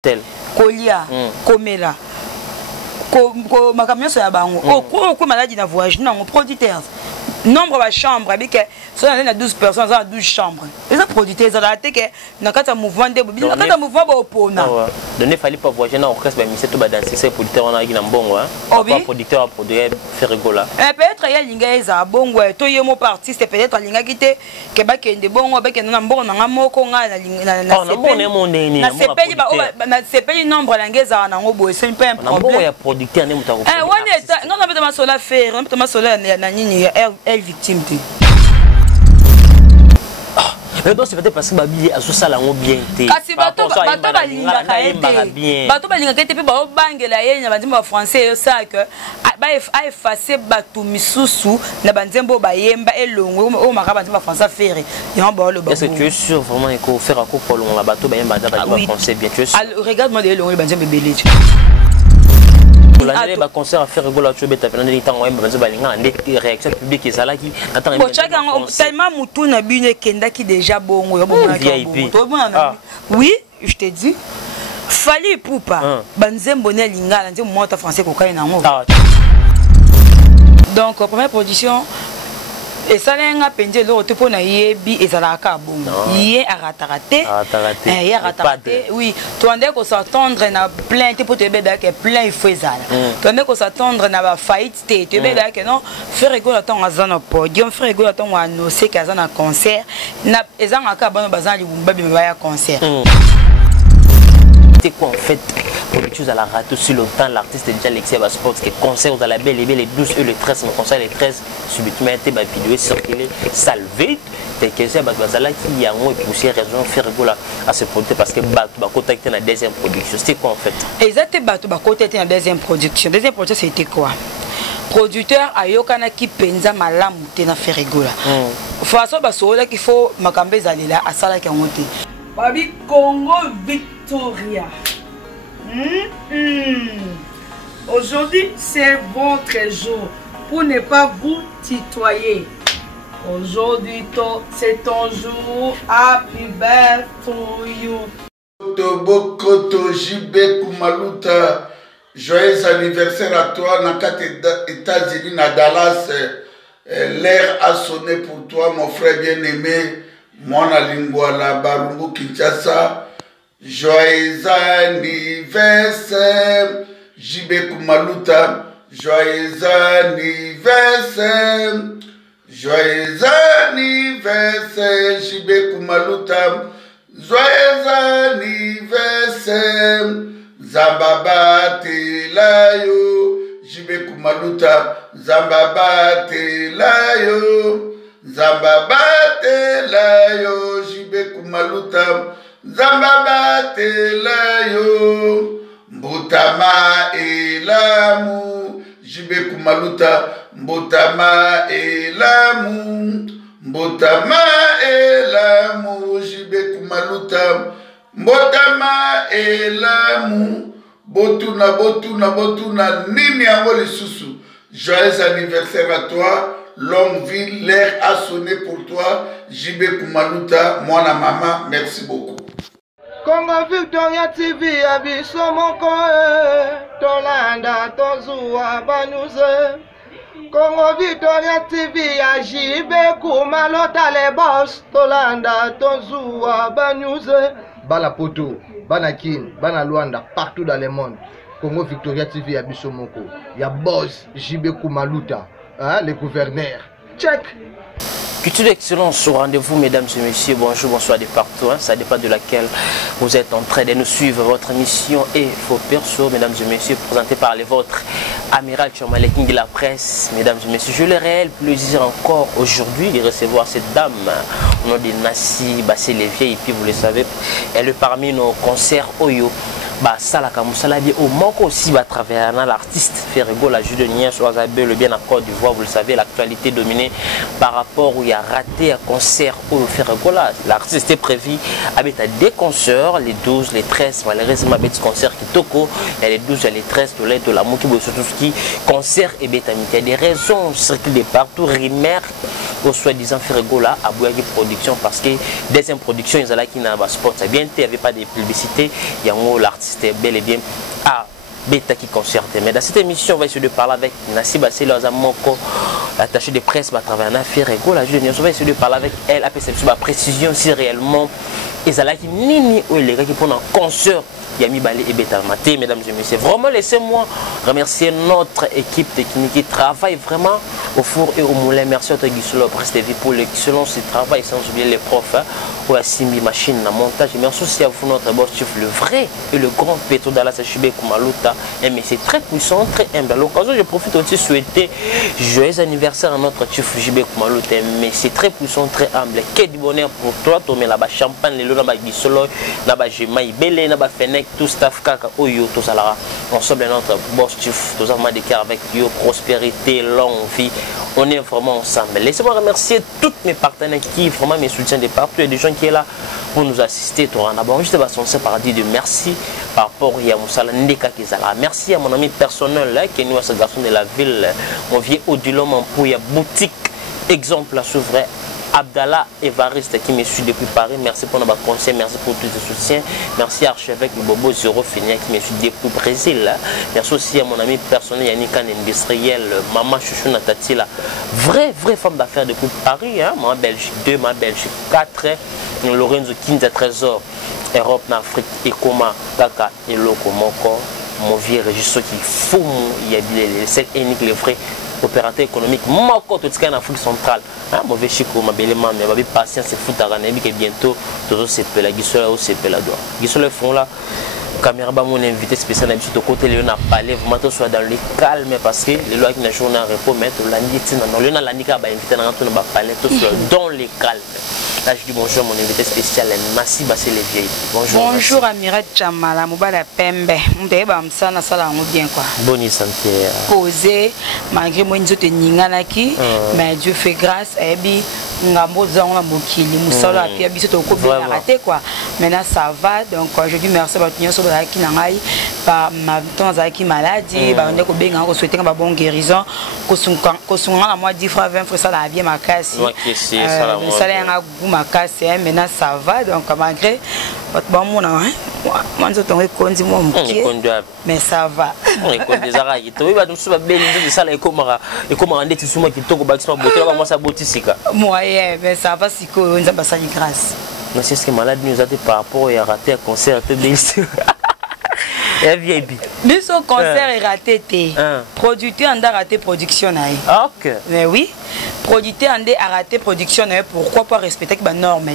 tel kolia komela makamyo so ya bango ko maladie na voyage non producteur nombre de chambres avec so na 12 personnes dans 12 chambres les producteurs ça la que na kata mouvement de na kata mouvement ba opona donné fallait pas voyager na orchestre ba ministère to ba danser c'est producteur on a na mbongo hein pas producteur à produire faire rigola peut-être ya linga eza bongo to yemo artiste peut-être linga kité ke ba kende bongo ba kende na mbongo na moko nga na sepeli na sepeli nombre langeza na ngobo c'est pas un problème ya producteur ne mutako non na beta masola faire on peut masola na nini elle victime tu mais donc c'est peut-être parce que babi aso sala ngo bien té kasi bato balinga bato balinga kete pe ba bangela yenya bandimba français ça que ba effacer bato misusu na banzembo bayemba elongo o makaba bandimba français faire yon ba le ba. Est-ce que tu es sûr vraiment qu'il faire encore pour long la bato bayemba bandimba français bien tu es sûr? Regarde-moi de elongo bandimba belé. L'année ba concert à faire rigoler tu beta pendant des temps on va balinga en réaction publique et ça là qui attends tellement mutu na bine kenda qui déjà bongo yo bongo oui je te dis fallait pour pas banzembo ne lingala nze monta français ko kai na ngo donc première production et ça n'a pas l'autre te pour na yebi et ça la ka bongo yé a rataraté oui tu andais qu'on s'attendre na plainte pour te beda que plein il faut ça tu andais qu'on s'attendre na ba faillite te beda que non faire rigolo attend azana podium faire rigolo attend wa no c'est qu'azana concert na ezanga ka bano bazali bumba bimba ya concert. C'est quoi en fait pour quelque chose à la rate aussi longtemps l'artiste est déjà l'excès à sport que concert aux la belle et les 12 et le 13 mon concert les 13 subitement été ma vidéo circulé salvé et que c'est bazala qui a moins poussé raison faire rigoler à ce produit parce que ba contacter la deuxième production c'était quoi en fait exactement ba contacter la deuxième production c'était quoi producteur ayokana ki penza malamu te na faire rigoler façon basola qu'il faut makambe zalela asala ki ngote babi Congo Victoria. Aujourd'hui, c'est votre jour pour ne pas vous tutoyer. Aujourd'hui, c'est ton jour. Happy birthday to you. Tobokoto JB Kumaluta. Joyeux anniversaire à toi. Dans les États-Unis, à Dallas, l'air a sonné pour toi, mon frère bien-aimé. Mwana Lingwala Barumbu Kinshasa. Joyeux anniversaire JB Kumaluta. Joyeux anniversaire. Joyeux anniversaire JB Kumaluta. Joyeux anniversaire Zambaba Telayo JB Kumaluta. Zambaba Telayo. Zambaba Telayo JB Kumaluta. Zambaba Telayo. Mbutama Elamu JB Kumaluta. Mbutama Elamu. Mbutama Elamu JB Kumaluta. Mbutama Elamu. Botuna botuna botuna nini yango lisusu. Joyeux anniversaire à toi. Longue vie, l'air a sonné pour toi. JB Kumaluta, moi la maman, merci beaucoup. Congo Victoria TV, abiso moko Tolanda, Tozua, Banuze. Congo Victoria TV, JB Kumaluta, les boss. Tolanda, Tozua, Banuze. Bana Poto, Bana Kin, Bana Luanda, partout dans le monde. Congo Victoria TV, abiso moko. Ya boss, JB Kumaluta. Hein, les gouverneurs. Check. Culture d'excellence au rendez-vous, mesdames et messieurs. Bonjour, bonsoir de partout. Hein. Ça dépend de laquelle vous êtes en train de nous suivre. Votre émission est Faux Perso, mesdames et messieurs, présentée par les vôtres. Amiral Tchomale King de la presse, mesdames et messieurs. J'ai le réel plaisir encore aujourd'hui de recevoir cette dame au nom de Nassi Bassé-Lévier. Et puis, vous le savez, elle est parmi nos concerts Oyo. Salaka Moussalabi au manque aussi à travers l'artiste Ferrego, la Judonien, Soazabe, le bien à Côte d'Ivoire, vous le savez, l'actualité dominée par rapport où il a raté un concert au Ferrego. L'artiste était prévu avec des concerts, les 12, les 13, malheureusement avec ce concert qui toko, les 12 et les 13, de la Mouki, surtout ce qui concert et bétamite. Il y a des raisons circulent de partout, Rimer, au soi-disant Ferrego là à Bouyagi Production parce que deuxième production ils allaient qui n'a pas sport bien il n'y avait pas de publicité il y a l'artiste est bel et bien à Beta qui concerte. Mais dans cette émission, on va essayer de parler avec Nassi Basselo Azamoko, attaché de presse, à travers un affaire et la jeune. On va essayer de parler avec elle, après cette précision si réellement ils allaient qui nini ou les gars qui prennent un concert. Yami Balé et Beta Maté, mesdames et messieurs. Vraiment, laissez-moi remercier notre équipe technique qui travaille vraiment au four et au moulin. Merci à toi, Giselo, Preste Vie pour l'excellent travail, sans oublier les profs, ou à Simbi Machine, la montage. Et merci aussi à vous, notre boss, le vrai et le grand Petro Dallas Chibé Kumaluta. Mais c'est très puissant, très humble. À l'occasion, je profite aussi de souhaiter joyeux anniversaire à notre chef Jibé Kumaluta. Mais c'est très puissant, très humble. Quel du bonheur pour toi, tu mets là-bas champagne, les lots là-bas Giselo, là-bas Gemaï Belé, là-bas Fennec. Tout staff kaka oyo tout ça là ensemble notre boss chief tous avons des cœurs avec yo prospérité longue vie on est vraiment ensemble. Laissez-moi remercier tous mes partenaires qui vraiment me soutiennent de partout et des gens qui sont là pour nous assister tout en abord juste à son paradis de merci par rapport à Moussala Ndeka Kizala. Merci à mon ami personnel là qui est nous à ce garçon de la ville mon vieux Odilom pour y boutique exemple à s'ouvrir Abdallah Evariste qui me suit depuis Paris, merci pour notre conseil, merci pour tout le soutien. Merci à Archevêque Bobo Zero Finia qui me suit depuis le Brésil. Merci aussi à mon ami personnel Yannick industriel, Maman Chouchou Natati, vraie femme d'affaires depuis Paris, hein? Ma Belgique 2, ma Belgique 4, Lorenzo 15 Trésor, Europe, Afrique, Ekoma, Kaka, Eloko, Moko, mon vieux registre qui fout, il y a les seuls uniques, les vrais. Opérateur économique, moi quand tu es en Afrique centrale, mauvais chico, ma belle maman, mais patience, c'est fou, t'as gagné, que bientôt, tout ça c'est la guissole, c'est la doigt. Guissole font là, caméra, mon invité spécial, même si ton côté, Léon a parlé, vraiment, tu sois dans le calme, parce que les lois qui n'ont jamais repos, mettre l'année, non, Léon a l'année qui a invité dans le parler, tout soit dans le calme. Là, je dis bonjour à mon invité spécial, Nassi Basselo Vieille. Bonjour. Bonjour à Miret Chamala, Moubala Pembe. Ça bien quoi. Bonne santé. Posé, malgré moi, nous sommes mais Dieu fait grâce. Et puis, nous avons beaucoup de choses à faire. Nous avons raté quoi. Maintenant, ça va. Donc, je dis merci à vous sur la qui n'a pas ma temps qui maladie. On a bien souhaité une bonne guérison. Qu'on a moi 10 fois 20 fois ça la vie ma casse. Ça ma casse maintenant ça va donc malgré bon mon moi je t'en reconnais moi mais ça va on est comme des araignées tu vas nous souba bien de ça là et comment on dit tout moi qui toko bâtiment beauté là moi ça botisika moi mais ça va si que on a ça grâce mais c'est ce que malade nous a dit par rapport à rater un concert de et VIP. Mais son concert est raté. Producteur en a raté production. Ok. Mais oui. Producteur en a raté production. Pourquoi pas respecter les normes?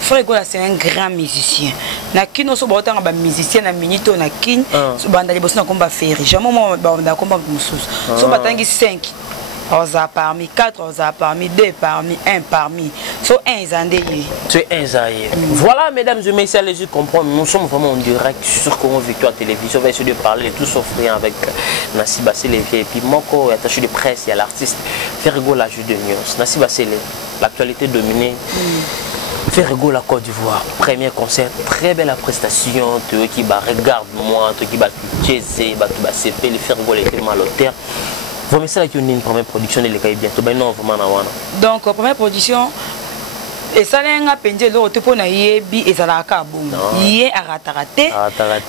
Frère Gola c'est un grand musicien. Na kino so bota nga ba musicien na minito na kin so banda liboso na komba ferry. Jamais moi ba komba mususu. So batangi 5. On a parmi 4, on a parmi 2, parmi 1, parmi. So 1 Zandé. C'est 1 Zandé. Voilà, mesdames et messieurs, les yeux comprennent. Nous sommes vraiment en direct sur Congo Victoire Télévision. On va essayer de parler de tout s'offrir avec Nassi Basselo et puis Moko, attaché de presse, il y a l'artiste Ferrego la Jus de News. Nassi Basselo, l'actualité dominée. Ferrego la Côte d'Ivoire, premier concert, très belle prestation. Tu qui regarde-moi, tu qui va chaiser, tu vas CP, le Ferrego est tellement à l'auteur. Vous me savez qu'il y a une première production de l'école bientôt. Ben non, vraiment. Donc, première production, et ça n'a pas été l'autre pour na yebi et ça n'a pas bon. Hier à rataraté.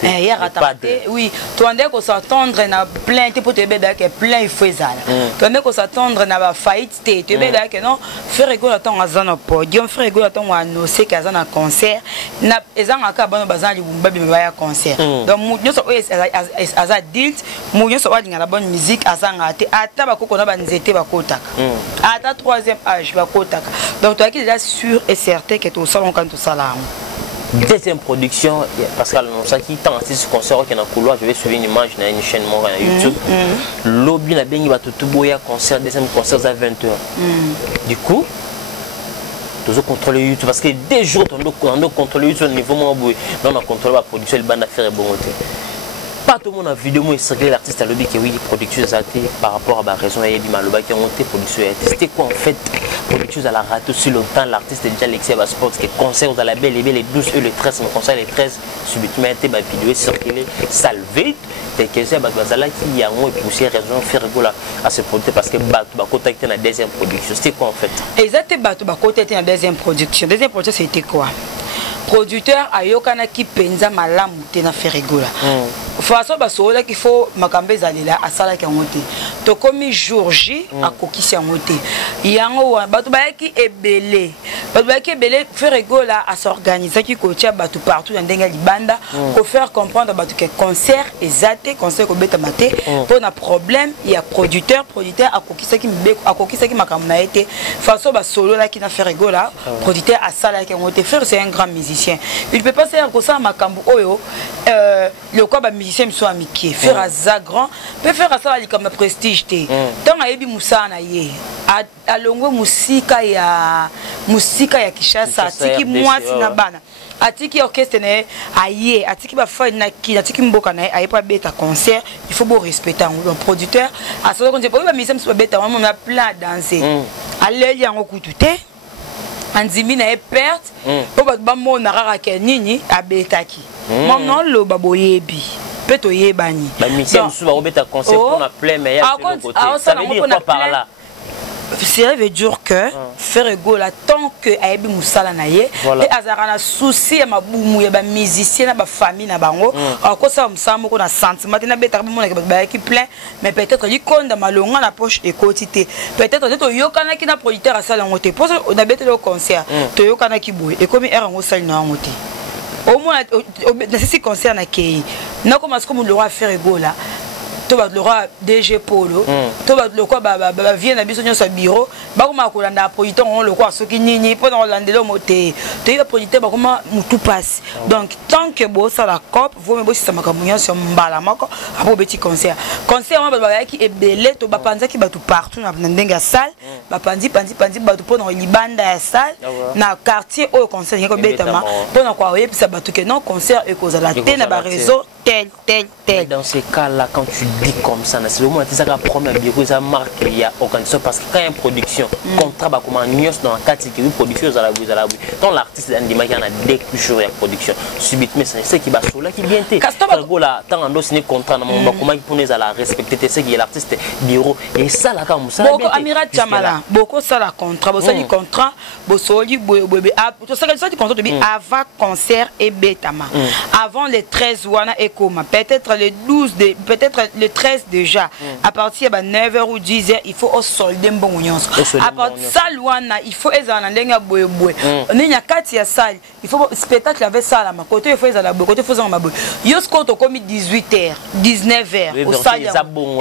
Hier à rataraté. Oui. Tu as dit qu'on s'attendre na plainte pour te béda que plein faisal. Tu as dit qu'on s'attendre na ba faillite te béda que non. Ferrego attend à zana podium. Ferrego attend à annoncer qu'à zana concert. Na ezanga ka bano bazali bumba bimba concert. Donc nous sommes à za deal. Nous sommes à la bonne musique à zanga te. Ata ba koko na ba nzete ba kotaka. Ata troisième âge ba kotaka. Donc tu as déjà sûr et certain que tout ça on quand tout ça là. Deuxième production parce que ça qui tant ce concert qui est dans couloir je vais suivre une image dans une chaîne moi YouTube. Lobby na bengi ba tout boya concert deuxième concert à 20h. Du coup toujours contrôler YouTube parce que des jours on doit contrôler YouTube au niveau moi mais on a contrôlé la production le bande affaire est bon. pas tout le monde a vidéo moi circulé l'artiste à l'objet que oui production zaté par rapport à la raison et du maloba qui ont monté production c'était quoi en fait production à la rate aussi longtemps l'artiste déjà l'excès à sport que concert à la belle et les 12 et le 13 mon concert les 13 subitement été ma vidéo circulé salvé t'es que c'est bazala qui a moins poussé raison faire rigola à ce produit parce que ba contacter la deuxième production c'était quoi en fait exactement ba contacter la deuxième production c'était quoi producteur ayokana ki penza malamu te na faire rigola façon basola qu'il faut makambe zalela asala ki ngote to komi jour J akokisi ngote yango bato bayaki ebele faire rigola à s'organiser ki ko tia bato partout dans ndenga libanda ko faire comprendre bato que concert ezate concert ko beta maté pour na problème il y a producteur akokisa ki makambo na été façon basola ki na faire rigola producteur asala ki ngote faire c'est un grand musicien il ne peut pas faire comme ça makambo oyo le quoi ba musicien soit amitié faire à grand peut faire ça comme prestige té tant ayebi musana ye a longo musika ya Kishasa atiki mwasi na bana atiki orchestre ne aye atiki ba fa na ki atiki mboka na aye pas beta concert il faut beau respecter un producteur à ce qu'on dit pas ba musicien soit beta on a plein danser aller yango kututé anzimi na perte po ba ba mona rara ke nini abetaki mom non lo baboyebi peto yebani ba musicien sous ba beta concert on a plein mais il y a de côté ça veut dire quoi par là ça veut dire que faire rigola tant que ayebi musala na ye et azara na souci ya mabumu ya ba musicien na ba famille na bango akosa musamo ko na sentiment na beta mona ke ba ki plein mais peut-être li konda malonga na poche et quotité peut-être to yokana ki na producteur asala ngote pour on a beta le concert to yokana ki boy et comme era ngo sali na ngote au moins na ce concert na kei na commence comme le roi faire rigola to ba le roi DG Polo to ba le quoi ba vient na biso nyoso bureau ba ko makolanda producteur on le quoi soki nini pour dans landelo moté to y producteur ba comment mutu passe donc tant que bo ça la cop vous me bosi samaka munyo sur mbala mako après petit concert on ba ki ebele to ba panza ki ba tout partout na ndenga salle ba pandi ba tout pour dans libanda ya salle na quartier au concert ko betama pour na quoi yepisa ba tout que non concert et cause la té na ba réseau tel. Dans ces cas-là, quand tu dis comme ça, c'est le moment où tu as la première bureau, ça marque il y a organisation parce que quand il y a une production, contrat bah comment nous dans un cas qui est production à la boue. Donc l'artiste a dit qu'il y a des jours de production. Subitement, c'est qui va sur là qui vient te. Là, tant on signé contrat, comment il peut nous la respecter, c'est qui est l'artiste bureau et ça là comme ça. Beaucoup Amirat Jamala, beaucoup ça la contrat, beaucoup ça du contrat, beaucoup tout ça du contrat de avant concert et bétama, avant les 13 wana et peut-être le 12 peut-être le 13 déjà à partir de 9h ou 10h il faut solder bon union à partir de ça louana il faut ezana ndenga boye ni nyakati ya salle il faut spectacle avec ça là côté il faut ezala boye côté faut ezana boye yosko to comme 18h 19h au salle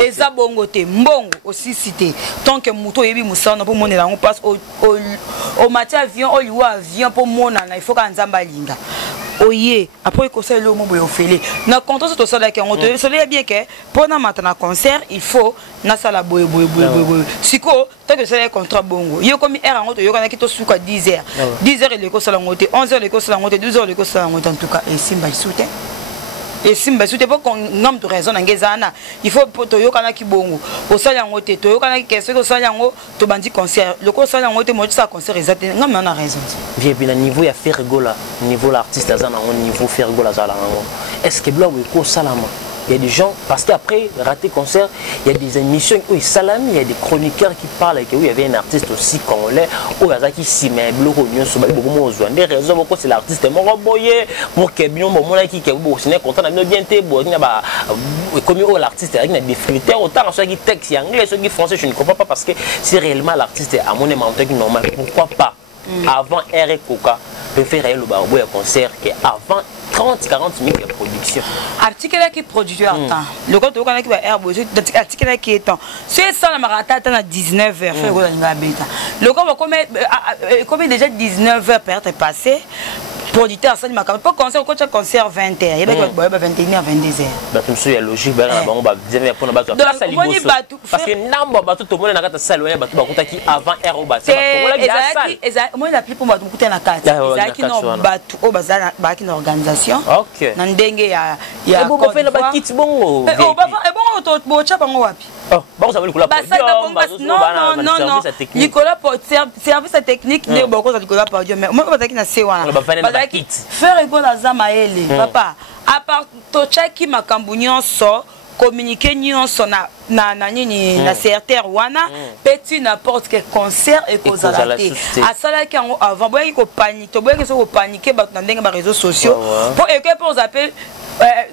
eza bongo te mbongo aussi cité tant que muto yebi musana pour monela on passe au matin avion au avion pour mona il faut ka nzamba linga oye après conseil le mot boyo félé na content tout ça là qui on te soleil bien que pour na maintenant concert il faut na sala boy siko tant que c'est contrat bongo yo comme era ngoto yo kana ki to suka 10h 10h le ko sala ngote 11h le ko sala ngote 12h le ko sala ngote en tout cas et simba soutien et simba soutien pour qu'on nomme de raison ngezana il faut to yo kana ki bongo o sala ngote to yo kana ki kese ko sala ngo to bandi concert le ko sala ngote mo ça concert exact ngam na raison bien bien niveau ya faire rigola niveau l'artiste azana au niveau faire rigola zala est-ce que bla ou ko salama il y a des gens parce qu'après raté concert il y a des émissions où il salami il y a des chroniqueurs qui parlent et que oui il y avait un artiste aussi congolais où il y a qui si mais bloko nyo so beaucoup mo zo des raisons pourquoi c'est l'artiste mo boyé pour que bien mo la qui bo c'est content na bien té bo na ba comme l'artiste avec des filtres autant ceux qui texte anglais ceux qui français je ne comprends pas parce que si réellement l'artiste à mon avis normal pourquoi pas avant R Coca peut faire le barbeau à concert que avant 30-40 000 de production. Article qui produit en temps. Le compte au Canada qui va herbe, article qui est temps. C'est ça la marata à 19h. Le compte va comme déjà 19h per être passé. producteur asali makambo po concert ko concert 20h yeba ko ba 21h 22h ba tumso ya logique ba na bango ba deuxième pour na ba ça liboso parce que namba ba tout monde na kata salle ya ba tout ba kutaki avant heure au ba ça ba la salle exact moi la plus pour ba kuta na kata exact ki no ba tout au bazana ba ki na organisation OK na ndenge ya bon ba fait na ba kit bongo bon to bo cha bango wapi oh ba ko ça veut le non Nicolas service technique ne ba ko ça Nicolas Podium mais moi ba taki na se wana faire ego na zama ele papa à part tochaki makambu nyonso communiquer nyonso na nini na CRTR wana petit n'importe quel concert et kozalate asala ki ngo avant boyaki ko panique to boyaki so ko paniquer ba na ndenge ba réseaux sociaux pour et que pour appeler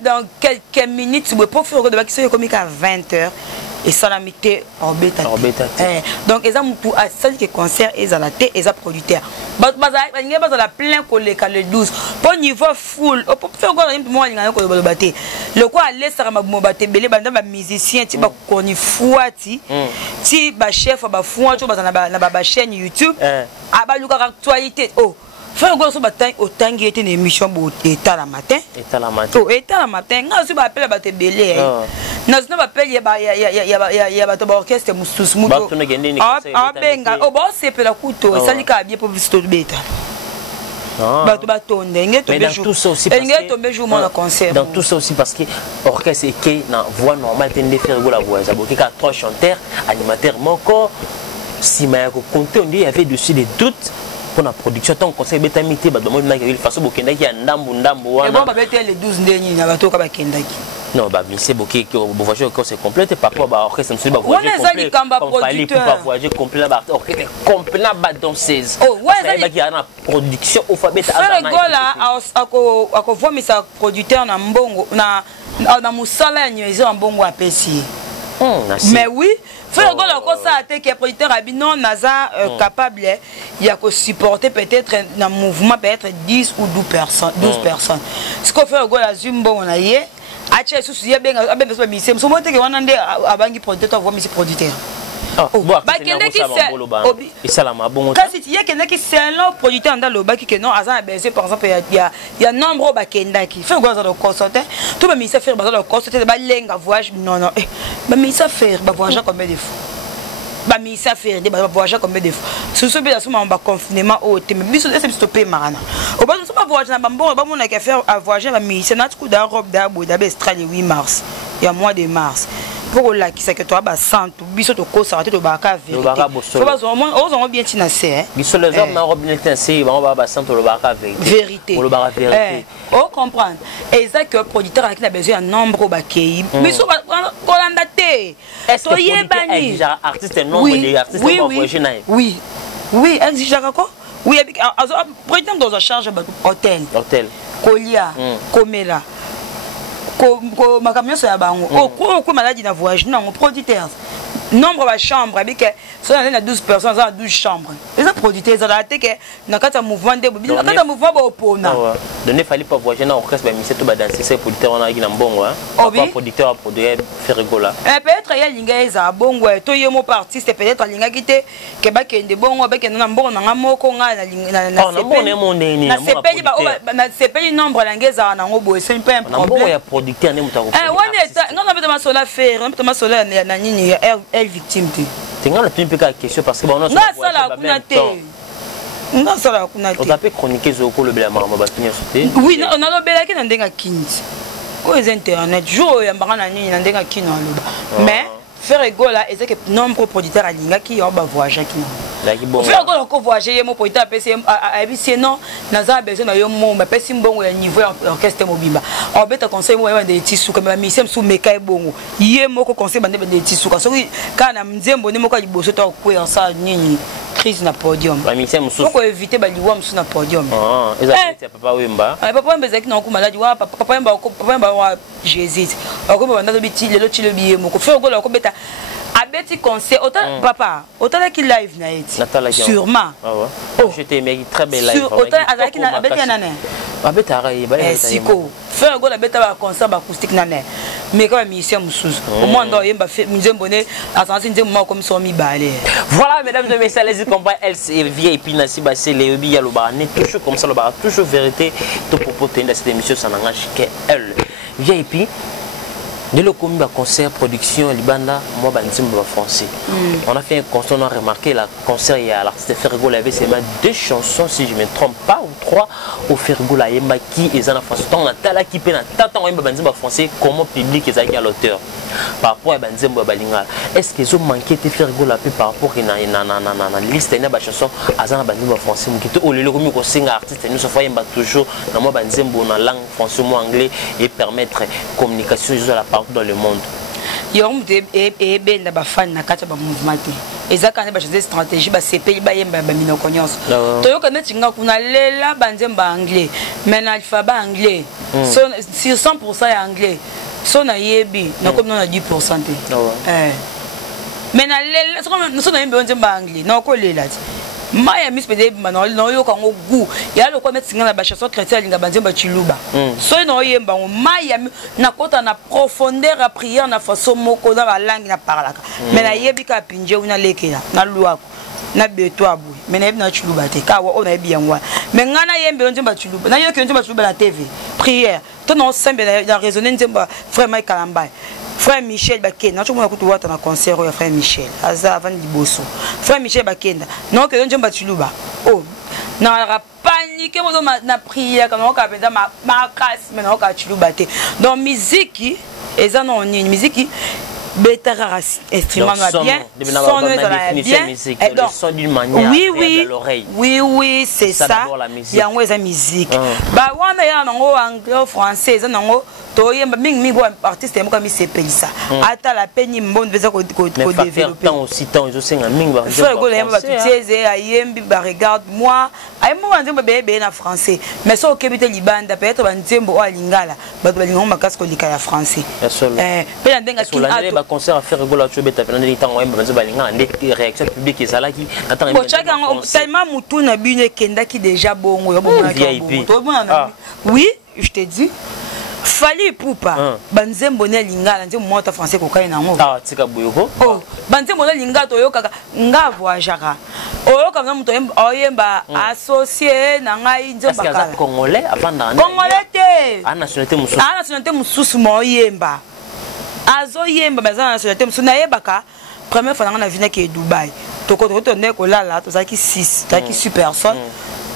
dans quelques minutes pour faire ego de baki so comme à 20h et ça la mité en bêta donc ils ont pour ça que concert et à la thé et à producteur il y a plein collègues le 12 pour niveau full pour faire quoi moi il y a ko baté le quoi aller ça ma baté belé banda ba musicien ti ba koni fuati ti ba chef ba fuati na ba chaîne YouTube aba luka actualité oh faire quoi so batin autant qui était une émission pour état la matin état la matin nga so ba appelle baté belé na zina ba appelle ya ba to ba orchestre mususu muto ah benga oh ba c'est pe la couteau ça li ka bien pour visiter beta ba to ba tonde ngé to beju ngé to beju mon concert dans tout ça aussi parce que orchestre et que na voix normale tende faire go la voix ça boki ka trois chanteurs animateurs moko si ma ko compter on dit il y avait dessus des doutes pour la production tant conseil beta mité ba demande na ke façon bokenda ki ya ndambu wana et bon ba beta les 12 ndeni na ba to ka ba kendaki non bah c'est boki que voyage que c'est complète par rapport à orchestre c'est pas voyage complet pas voyage complet ba orchestre complet ba danseuse oh ouais ça qui a na production au fa beta azana gola ako voir mais ça producteur na mbongo na musala nyezo mbongo apesi mais oui faire gola ko ça te que producteur abi non naza capable il y a que supporter peut-être dans mouvement peut-être 10 ou 12 personnes ce qu'on fait gola zumbo on a yé acha susu ya benga abenga so mise so mote ke wana nde abangi producteur voix mise producteur ba kende ki c'est ça la mabongo kasi ti ya kende ki c'est un producteur nda lo baki que non azan baisser par exemple il y a nombre ba kenda ki fait quoi ça le consulter tout ba mise faire ba le consulter ba lenga voyage non ba mise faire ba voyage combien de fois ba mise faire ba voyage combien de fois ce bien ça ba confinement au thème biso c'est stopper marana au ba so ba voyage na ba mbongo ba mona ka faire voyager ba mise na tout da robe da boda ba extra le 8 mars il y a mois de mars pour la qui c'est que toi ba santo biso to ko sa to ba ka vérité faut pas au moins on bien tina c'est biso les hommes na robe bien c'est ba santo le ba ka vérité le ba vérité on comprendre et ça que producteur qui a besoin un nombre ba kei biso ba kolanda te est-ce que bani déjà artiste nombre des artistes va voyager na oui exigera quoi oui producteur dans un charge hôtel Kolia Komela ko makamyo so ya bango ko maladie na voyage na producteur nombre de chambres avec so na 12 personnes dans 12 chambres et ça producteur ça a été que na kata mouvement de na kata mouvement ba opona donné fallait pas voyager na orchestre ba mise to ba danser c'est producteur on a qui na mbongo pas producteur produire faire rigola peut-être ya linga eza bongo to yemo artiste peut-être linga kité ke ba kende bongo ba kende na mbongo na moko nga na sepeli nombre langeza na ngo bo c'est pas un problème producteur ne mutako on a ma sola faire on ma sola na nini elle victime tu nga la plus petite question parce que bon on a ça kuna te nga sala kuna te on peut chroniquer zoko le bla mama ba tenir sauter oui on a lobela ki na ndenga kinzi ko les internet jour ya mbanga na nini na ndenga kino loba mais faire égola et c'est que nombre producteur alinga ki yo ba voyager ki na faire égola ko voyager yemo producteur pesi abisi non naza besoin na yo mo pesi mbongo ya niveau orchestre mobimba on beta conseil mo ya de tisu comme misem sou meka ebongo yemo ko conseil bande de tisu ka so kana mzembo ne mo ka liboso to ko ya sa nini crise na podium ba misem sou ko éviter ba liwa msu na podium exactement papa wemba papa wemba zaki na ko maladi wa papa wemba wa Jésus ko ba nda biti lelo chile biye mo ko faire égola ko beta abeti conseil autant papa autant qui live na eti sûrement j'étais mais très belle live autant azaki na abeti nana abeta rai ba siko faire go la beta ba concert ba acoustique nana mais quand même musicien mususu au moins ndo yemba nzembo ne asansi nzembo comme so mi balé. Voilà mesdames et messieurs, les compas elle c'est VIP nasi ba c'est les bi ya lo ba ne toujours comme ça lo ba toujours vérité to propos dans cette émission ça n'engage que elle. VIP de le combat concert production Libanda moi banzimba français. On a fait un concert, on a remarqué la concert il y a l'artiste Fergo avait seulement 2 chansons si je me trompe pas ou 3 au Fergo la yemba qui est en français. Tant la qui peut na tata yemba banzimba français comment public est à l'auteur par rapport à banzimba balinga. Est-ce qu'ils ont manqué de Fergo la peu par rapport à liste de ba chanson azana banzimba français qui to le comme ko singa artiste nous ça yemba toujours dans moi banzimba na langue français ou anglais et permettre communication sur la dans le monde. Yom et ben da ba fan na kata ba mouvement te. Ezaka ne ba changer stratégie ba CP ba yemba ba minoko nyonso. Toyoka ne tinga kuna lela banzemba anglais. Mais na alphabet anglais. So sur 100% anglais. So na yebi na comme na 10% te. Mais na lela so na yemba banzemba anglais. Na ko lela. Maya mis pede manol no yo kango gu ya lo ko metsinga na ba chanson chrétien linga banzemba chiluba so no yemba maya na kota na profondeur à prière na façon moko na ba langue na parlaka mais na yebi ka pinje una lekela na luako na beto abu mais na yebi na chiluba te ka wa ona yebi yangwa mais ngana yembe banzemba chiluba na yo ke banzemba chiluba na TV prière to no sembe na raisonner nzemba vraiment kalamba. Frère Michel Bakenda, tu vois un concert au frère Michel, Aza avant Liboso. Frère Michel Bakenda, non que l'on jamba tuluba. Oh, non la panique, moi na prière quand on capte ma casse, mais non quand tuluba te. Donc musique, et ça non une musique. Beta instrument bien, son bien, d'une manière à l'oreille. Oui, c'est ça. Il y a une musique. Bah, on a un anglais français, un anglais. Toyemba mingi artiste yemba comme c'est ça ata la peine mbonde veza ko développer tant aussi temps ils aussi mingi ba frère go yemba tuteze ayembi ba regarde moi ayemba nzembo bebe na français mais so kebite libanda peut-être ba nzembo o alingala ba balinga makasi ko lika ya français pe na ndenga ki ato ba concert à faire gola tu beta pena ndita ngo yemba nzembo balinga ndé réaction publique ezala ki attends bon chaka tellement mutu na bino kenda ki déjà bongo yo bongo na oui je te dis Fali Poupa, banzembo ne lingala nzembo mota français ko kaina ngo. Ah tika buyoko. Oh, banzembo ne linga to yoka nga voyagera. Oyoka nga muto oyemba associé na ngai nzemba kala. Parce que congolais avant na. Congolais te. Ah nationalité mususu. Ah nationalité mususu mo yemba. Azo yemba mais nationalité mususu na yebaka. Première fois na vina ki Dubaï. Toko to ne ko lala to zaki 6, zaki 6 personnes.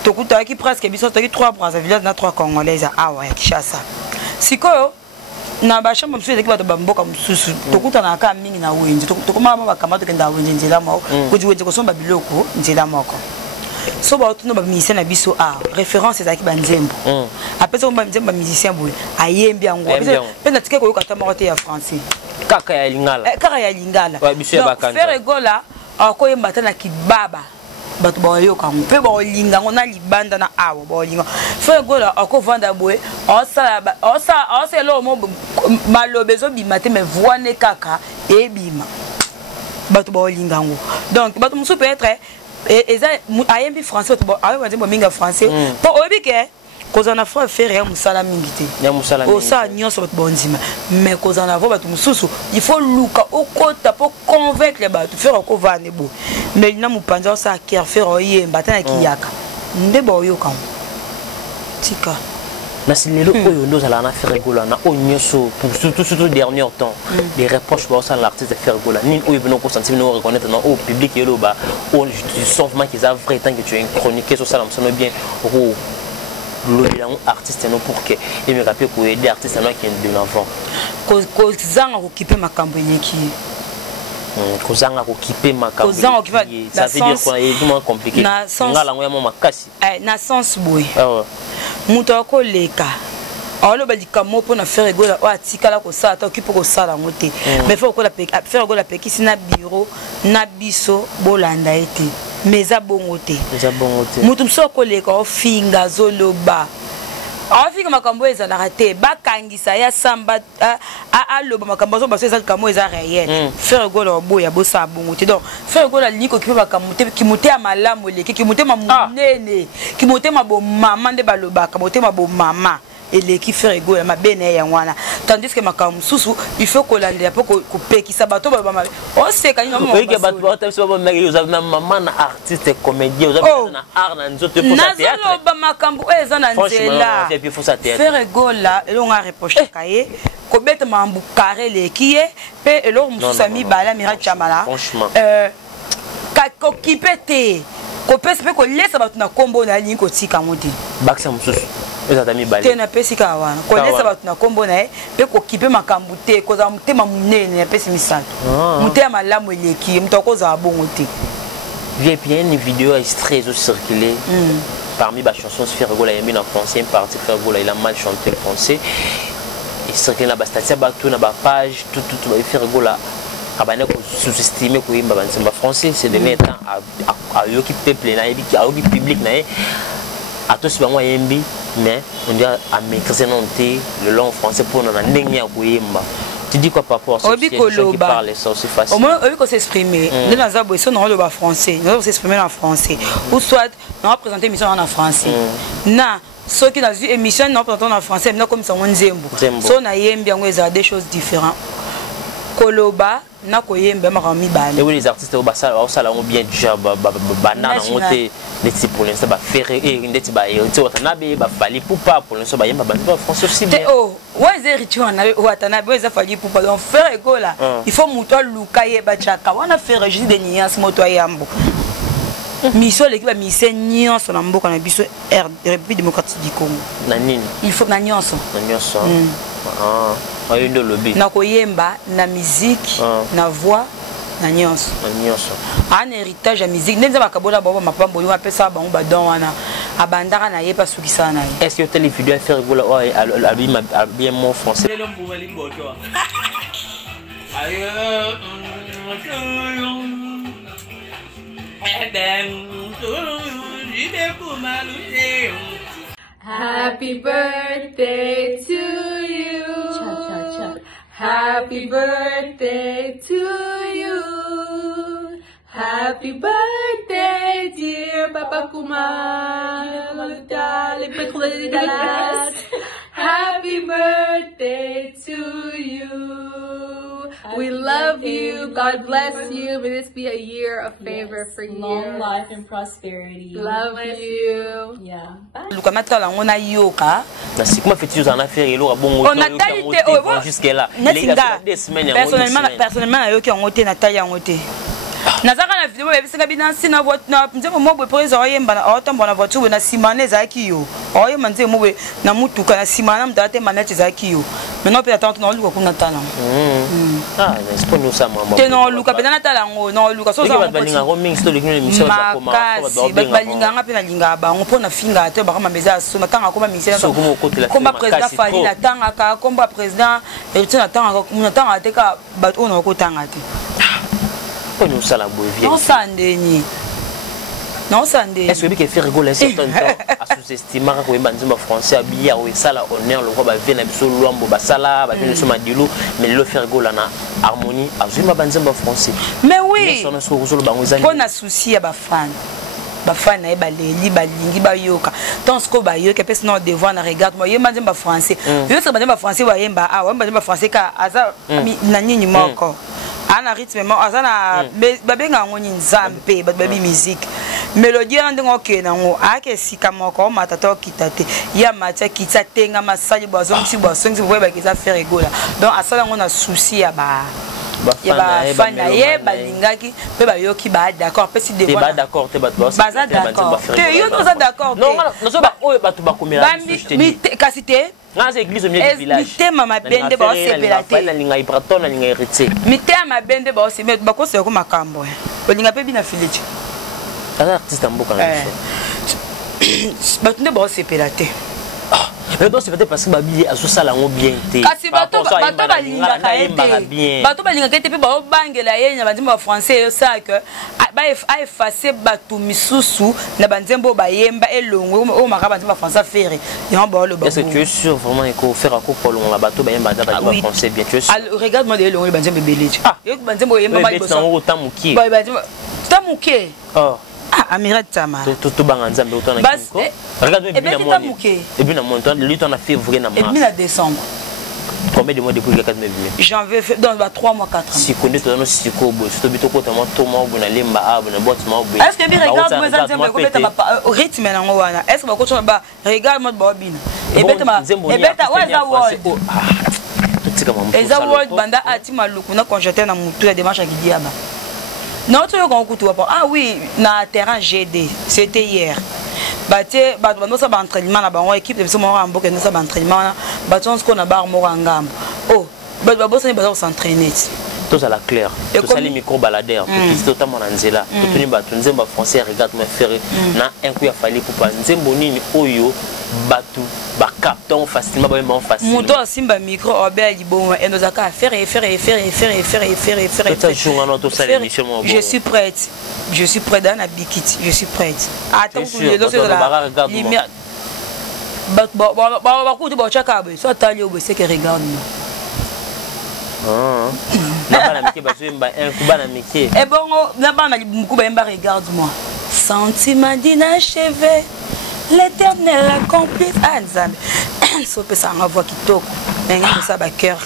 Toko to ki presque biso to ki 3 Brazzaville na 3 congolais ah ouais Kinshasa. Sikoyo na bashamba msusu ezaki bato bamboka msusu tokutana ka mingi na wenje tokoma ba kamata kenda wenje nzela moko kuti wenje kosomba biloko nzela moko so ba tuno ba musicien na biso référence ezaki banzembo apesa ba nzemba musicien boye ayembi yango pe na tike koyoka ta moko te ya français kaka ya lingala wa biso ya bakanda faire gola akoyemba ta na kibaba bato bayoka mpe baolinga ngo na libanda na awo baolinga fe gola akovanda boye osala lo mo malobe ezobima te mais voix ne kaka ebima bato baolinga ngo donc bato mosusu peut-être eza ayembi français bato ayembi mingi français po oyebi ke kozana frère faire ya musala mingi te osa nyonso bato bondima mais kozana vo bato mosusu il faut luka okota po convaincre bato faire okovane bo mais na mupanza osa kier faire oyemba tana kiyaka nde boyoka tika na silelo oyo ndo zala na faire gola na onyoso surtout dernier temps des reproches pour ça l'artiste de faire gola ni oyo bino ko sentir no reconnaître na au public yelo ba on sauvement qu'ils a vrai tant que tu es une chronique sur ça là me bien artiste non pour que et me rappeler pour aider artiste non qui est de l'avant kozanga okipe makambo nyeki kozanga okipe makambo ça veut dire quoi est vraiment compliqué ngala ngoya makasi na sens boy muto akoleka alors ba likamo pour na faire gola o atikala ko sala ta okipe ko sala ngote mais faut ko la faire gola pekisi na bureau na biso bolanda ete meza bongote mutu msoko leka ofinga zoloba afika makambo ezalaka te bakangisa ya samba aloba makambo zo baso ezalaka mo eza réel faire gola boya bosa bongote donc faire gola liko kipe makambo te kimute ya malamu leki kimute mamunene kimute mabo mama nde balobaka mote mabo mama eleki faire ego ya mabene ya ngwana tandis que makamu susu il faut que l'ande pour que pekisa bato ba mabe on sait quand même oui que bato ba so ba meki vous avez na maman na artiste comédien vous avez na art na nzoto pour ça théâtre nazolo ba makambu eza na nzela faire ego la et on a reproché kaye ko beta mambu carré leki ye pe elo musami bala mira chamala ka kokipete ko pese pe ko lesa bato na kombo na linko tika moti baksa mususu eza mi bala tena pesi ka wana ko lesa bato na kombo na pe ko kipe makambu te ko za mutema munene ya pesi misato mutema malamu eleki mutoko za bongo te. J'ai bien une vidéo extrait qui circulé parmi les chansons Faire Gola il y a mis en français une partie Faire Gola il a mal chanté le français et circulé na bastatia bato na ba page tout Faire Gola abane ko sous-estimer ko yimba banzemba français c'est donné temps à yoki peuple na yebi à yoki public na à tous bango yembi mais on dit à maîtriser non le long français pour na ndenge ya ko yimba. Tu dis quoi par rapport à ça? Qui parle ça aussi facile. Au moins, on peut s'exprimer. Nous avons besoin de le français. Nous allons s'exprimer en français. Ou soit, nous allons présenter l'émission en français. Non, ceux qui ont une émission, nous allons présenter en français. Nous comme ça, on zembo. So na yembi yango eza des choses différentes. Koloba na koyemba marami bana. Et oui les artistes au basa au salon bien déjà banana ngote neti pour l'instant ba faire et neti ba tu watanabe ba fali poupa pour l'instant ba yemba ba français aussi bien. Oh, ouais zeri na watanabe ouais za fali poupa donc faire ego là. Il faut muto lukaye ba chaka. Wana faire juste des nuances moto yambo. Mission l'équipe a mis ses nuances na mboka na biso République démocratique du Congo. Na nini? Il faut na nuance. Na nuance. Ah, il lobby. Na koyemba, na musique, na voix, na nuance. Na nuance. Un héritage à musique. Nenza bakabola baba mapambo yo apesa bango badon wana. Abandaka na yepa sukisa na. Est-ce que telle vidéo faire gola a bien mon français? Happy birthday to you. Cha, cha, cha. Happy birthday to you. Happy birthday, dear Papa Kumar. Happy birthday to you. We love you. God bless you. May this be a year of favor for you. Long life and prosperity. Love you. Yeah. Lukamata la ngona yoka. Na sikuma fetizo ana faire elo bongo. On a taillé jusque là. Personnellement yoki ngote na taille ngote. Nazaka na vidéo bebisinga binansi na vote na nzemo mobwe prise oyemba na otombo na voiture na simane zaki yo. Oyemba nzemo mobwe na mutuka na simana mdate manete zaki yo. Maintenant peut attendre na luka kuna tala. Ah, n'est-ce pas nous ça maman. Te no luka pe na tala ngo no luka so za ngo. Balinga ngo ming story kino émission za koma. Balinga nga pe na linga ba ngo pona finga te ba kama meza so na tanga koma mission. Komba président fali na tanga ka komba président et tu na tanga te ka ba ono ko tanga te. Nous ça la boivie. Non sandeni. Non sandeni. Est-ce que faire rigoler certain temps à sous-estimer que banzimba français habillé ou ça la honneur le roi ba vient biso luambo ba sala ba vient so madilo mais le faire rigoler na harmonie azimba banzimba français. Mais oui. Pour na souci ya ba fan. Ba fan na ba leli ba lingi ba yoka. Tant ce ko ba yoka pese non devoir na regarde moi yemba banzimba français. Yo ça banzimba français wa yemba ah wa banzimba français ka aza na nini moko. Ana rythme azana babenga ngoni nzampe babi musique mélodie ndingo kena ngo ake sika moko matata kitate ya matia kitatenga masali bazongi bazongi boye bakiza faire rigola donc asala ngona souci ya ba fan na ye balingaki pe ba yoki ba d'accord pe si devoir ba d'accord te ba d'accord te yo to za d'accord non non ba oyo ba to ba komela kasi te dans l'église au milieu du village. Mité mama bende ba sepelate. Na linga ibraton na linga irité. Mité ma bende ba sepelate ba ko se ko makambo. Olinga pe bina filete. Ala artiste mboka na biso. Ba tunde ba sepelate. Mais donc c'est peut-être parce que babi azo sala ngo bien té. Kasi bato balinga kaete. Bato balinga kaete pe ba bangela yenya banzimba français yo ça que ba effacer batu misusu na banzembo ba yemba elongo o makaba banzimba français faire. Yon ba le ba. Est-ce que tu es sûr vraiment qu'il faire ko polon la bato ba yemba da banzimba français bien tu es sûr? Regarde-moi de elongo banzemba belé. Ah, yo banzembo yemba ba bossa. Ba banzimba tamuke. Oh. Amirat Tamara. Tout bang ensemble autant na Kimiko. Regarde et bien mon temps lui en a février na mars. Et bien décembre. Combien de mois depuis que 4 mai? Janvier, dans 3 mois, 4 ans. Si connais toi non si ko bo, surtout bito ko tama to ma bo na lemba abo na boîte ma bo. Est-ce que bien regarde moi ça me commettre ma rythme na ngwana. Est-ce que ba ko tshona ba regarde moi ba bina. Et beta ouais ça word. Et ça word banda ati maluku na conjeter na mutu ya démarche qui diaba. Non tu yo ko kutu pa. Ah oui, na terrain GD, c'était hier. Baté ba ça ba entraînement na ba équipe de mo rambo que ça ba entraînement ba tons ko na bar mo ngam. Oh, ba bossa ni ba s'entraîner. Tout à la claire. Tout ça les micro baladeurs, tout totalement na nzela. Tout ni ba tunzemba français regarde me faire na un coup ya fallait pour pas nzembo nini oyo batu ba capton facilement ba même facile. Muto simba micro obel bon et nous aka faire. Tout jour on tout ça l'émission mo. Je suis prête. Je suis prête dans la bikiti, je suis prête. Attends pour les autres là. Lumière. Ba ko tu ba chaka ba so tali obo c'est que regarde moi. Na bana miki ba so mba un coup bana miki. Et bon na bana muku ba mba regarde moi. Sentiment d'inachevé. L'Éternel accomplit Anzambe. Sope ça ma voix qui toque. Nenga ça ba cœur.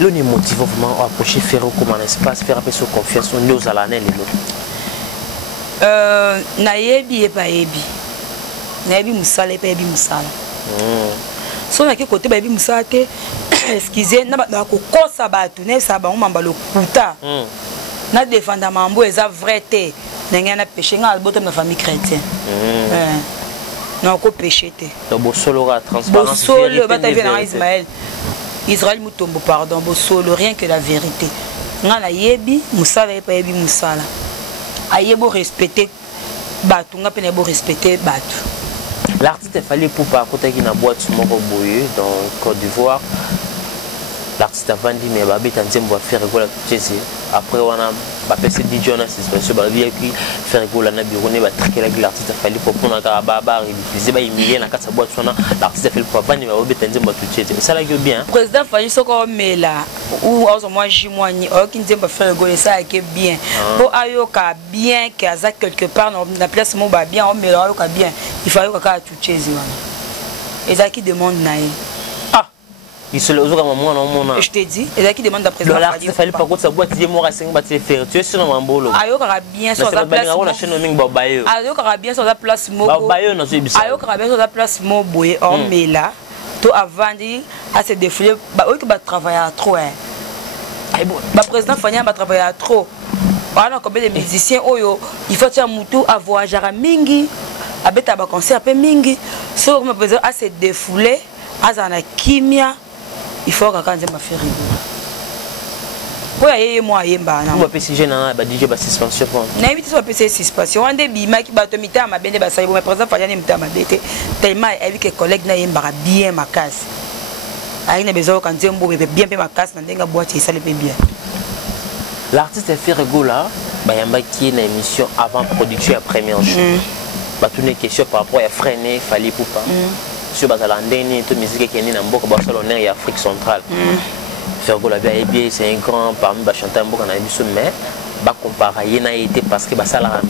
L'on est motivé vraiment à approcher faire comme un espace faire appel sur confiance on nous à l'année nayebi et pas yebi. Nayebi musala et pas yebi musala. So na ke côté ba yebi musala te excusez na ba ko kosa batu ne sa ba mamba lo kuta. Na défendre mambo eza vrai te. Nenga na péché nga alboto na famille chrétienne. Non ko péché te. Donc bo solo ra transparence. Bo solo ba ta vient Ismaël. Israël mutombo pardon bo solo rien que la vérité. Nga na yebi musala et pas yebi musala. Ayebo respecter batu nga pene bo respecter batu. L'artiste fallait pour pas côté qui na boîte moko boye dans Côte d'Ivoire. L'artiste a vendu mais babé tanzembo va faire rigola tchese. Après on a ba PC DJ on a suspension ba vie qui faire rigola na bureau ne ba triquer la l'artiste fallait pour prendre ka baba utiliser ba humilier na kata boîte sona l'artiste fait pour vendre mais babé tanzembo tchese. Ça la gueule bien. Président fallait soko mela ou also moi jimoani o ki nzembo faire rigola ça que bien. Pour ayoka bien que aza quelque part na place mo ba bien o mela ayoka bien. Il fallait ka tchese wana. Et ça qui demande naï. Il se le joue comme moi non. Je t'ai dit, et là qui demande d'après ça. Il fallait pas que ça boîte de moi à 5 bâtiments faire. Tu es sur un bolo. Ayokara bien sur la place. Ayokara bien sur la place Mobo. Ayokara bien sur la place Mobo et on met là. Tout avant dit à se défouler. Bah oui que va travailler trop hein. Bah président Fania va travailler trop. Voilà combien de musiciens oyo. Il faut faire mutu à voyager à Mingi. À beta ba concert à Mingi. Sur me président à se défouler. Azana kimia. Il faut que quand je me faire rigoler. Oui, moi, yemba. On va PCG na ba DJ ba suspension. Na éviter ça PCG suspension. On débi maki ba to mita ma bende ba sai bon président fanya mita ma bete. Tellement avec les collègues na yemba bien ma casse. Aïe na besoin quand zembo bien ma casse na ndenga boîte ça le bien. L'artiste fait rigoler ba yamba qui na émission avant production et première jour. Ba toutes les questions par rapport à freiner fallait pour pas. Sur Bazalandeni, toute musique qui est née dans le Barcelone et Afrique centrale. Fergo la bien, c'est un grand parmi les chanteurs en Afrique, mais ba comparer n'a été parce que Basala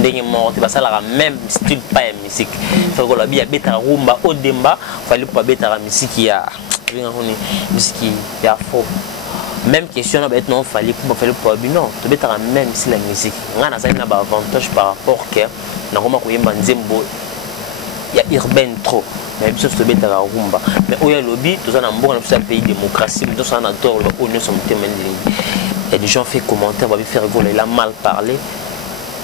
n'est mort, Basala même style pas la musique. Fergo la bien bêta rumba au demba, fallait pas bêta la musique qui a musique qui a faux. Même question là non fallait pas non, tu bêta même si la musique. On a ça un avantage par rapport que na Roma ko yemba nzembo ya urbaine trop. Mais bien sûr c'est bête à la rumba mais au lobby tout ça dans bon dans pays démocratie tout ça dans tort on ne sommes témoins et des gens fait commentaire va faire rigoler il a mal parlé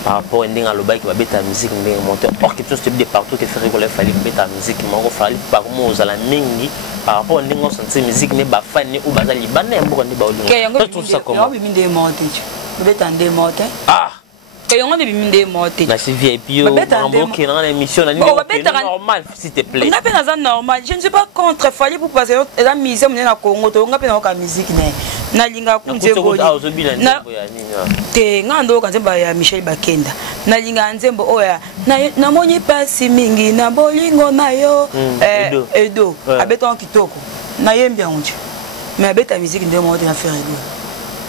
par rapport à un à l'obay qui va bête à musique un monteur or quelque chose de partout qui fait rigoler fallait bête à musique mais on fallait par moi aux ala mingi par rapport à un sentir musique mais ba fan ou ba libanais bon ni ba olingo tout ça comment bête en démonter et on a des mindes mortes. Mais c'est VIP. On va qui dans l'émission normal s'il te plaît. On a pas normal. Je ne suis pas contre fallait pour passer la mise on est na Congo on a pas na musique na linga kunzembo. Te ngando kanzemba ya Michel Bakenda. Na linga nzembo oya na monyi pasi mingi na bolingo nayo Edo. Abeton kitoko. Na yembia onje. Mais abeta musique ndemo on a faire rigoler.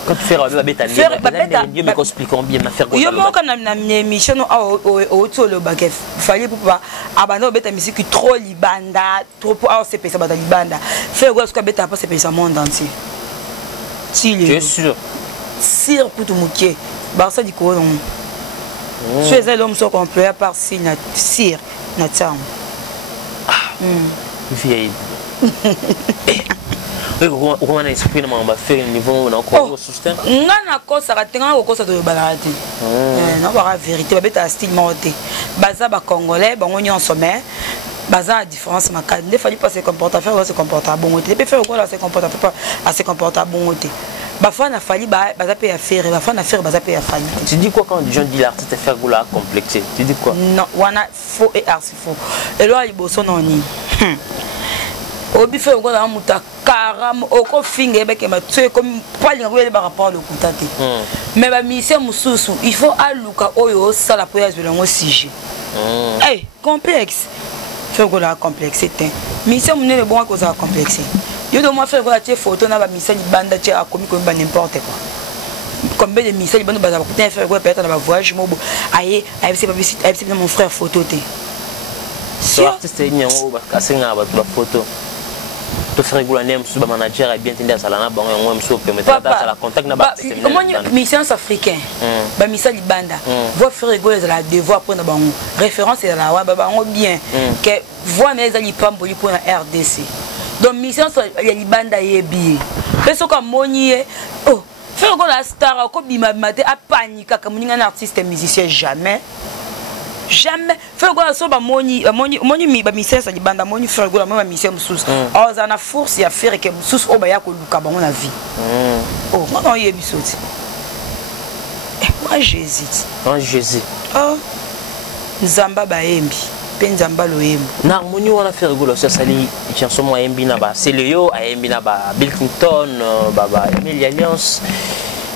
Quand tu fais la bête à Dieu me expliquons bien ma faire quoi. Yo mo kana na émission au tolo bakef. Fallait pour pas abandonner bête musique trop libanda, trop pour c'est pesa bata libanda. Faire quoi ce que bête pas c'est pesa monde entier. Si tu es sûr. Sir kutu muke. Barça di ko non. Tu es l'homme so complet à part si na sir na tam. Vieille. On a esprit on va faire un niveau on encore soutien. Ngana ko ça ratenga ko ça to balati. Non ba vérité ba beta style monté. Baza ba congolais ba ngoni en sommet. Baza la différence ma cas. Ne fallait pas se comporter faire se comporter bon côté. Peut faire quoi là se comporter pas à se comporter bon côté. Bafa na fali baza pe affaire bafa na faire baza pe affaire. Tu dis quoi quand les gens disent l'artiste faire goula complexé? Tu dis quoi? Non, wana faux et archi faux. Et là il bosso non ni. Obi fait encore dans muta karam oko finge beke ma tu comme pas linga ko par rapport le kutate. Mais ba mission mususu, il faut aluka oyo sala pour yazo le sujet. Eh, complexe. Fait que la complexité. Mission mun ne bon ko ça complexé. Yo de moi faire quoi tes photo na ba mission banda tia a commis comme n'importe quoi. Combien de messages banda ba ko faire quoi peut-être na ba voyage mobo. Aye, c'est pas visite, c'est mon frère photo té. Si artiste nyango ba kasenga ba photo. Tu fais régulièrement même sous manager et bien tenir ça là bon on même sous permettre à la contact na ba système comment mission africain ba mission libanda voit faire régulièrement la devoir pour na bango référence est là wa ba bango bien que voit mais ali pamboli pour la RDC donc mission ya libanda yebi peso comme moni oh faire ko la star ko bima maté a panique comme un artiste musicien jamais faire quoi so ba moni mi ba mission sa libanda moni faire quoi même mission mususu oh za na force ya faire que mususu o ba ya ko luka bango na vie oh non yebi soti moi j'hésite oh nzamba ba yembi pe nzamba lo yembi na moni wana faire quoi so sali chanson mo yembi na ba c'est le yo a yembi na ba Bill Clinton ba Emily Alliance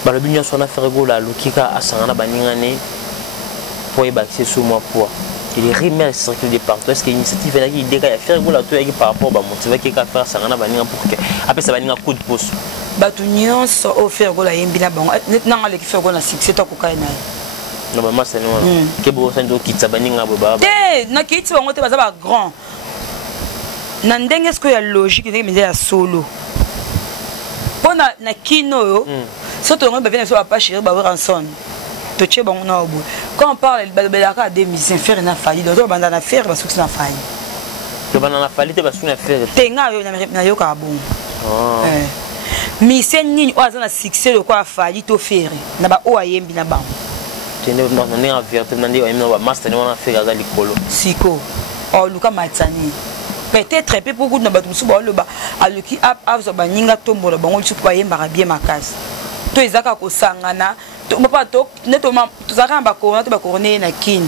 ba le binyo so na faire quoi la lukika asanga na baningane pour y sur moi pour il remet circuler des partout est-ce que l'initiative là qui dégage faire gola to par rapport ba motiver qui ka faire ça na ba ninga pour que après ça ba ninga coup de pouce ba tout nyonso au faire gola yembi na bango na ngale ki faire gola succès to ko kai na normalement c'est non que bo ça ndo kitsa ba ninga ba te na kitsa bango te ba za ba grand na ndenge est-ce que ya logique ndenge minde ya solo pona na kino yo surtout on ba venir sur la page ba ranson. Quand on parle de des musiciens faire une faillite, donc on va faire parce que c'est une faillite. Le banana faillite parce que c'est une affaire. Tenga yo carbone. Musicien ni o azana succès de quoi faillite au faire. Na ba o ayembi na ba. Tene non on est en vérité na ndio ayembi na ba master ni wana faire za likolo. Siko. O luka matani. Peut-être peu beaucoup na ba musu ba lo ba aluki azo ba ninga tombo ba ngol su ba yemba bien makasi. To ezaka ko sangana. Papa to netoma tozaka ba couronner na kin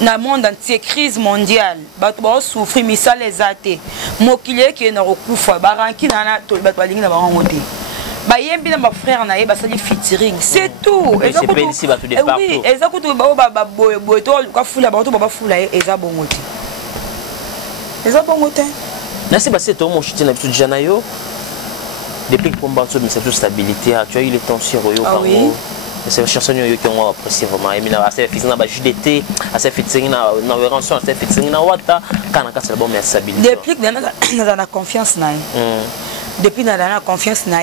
na monde entier crise mondiale bato ba souffrir misala ezate mokile ki na rokufa ba ranki na to bato balingi na bango te ba yembi na ba frère na ye ba sali featuring c'est tout et ça peut ici ba tout de partout oui ezako to ba boy to ka fula ba to ba fula eza bongo te na c'est passé to mon chiti na bitu jana yo depuis que combat sur cette stabilité tu as eu les tensions royo par c'est une chanson qui ont apprécié vraiment et mina assez fait na ba JDT assez fait na rançon assez fait na wata kana ka c'est bon mais stabilité depuis que na la confiance na depuis na la confiance na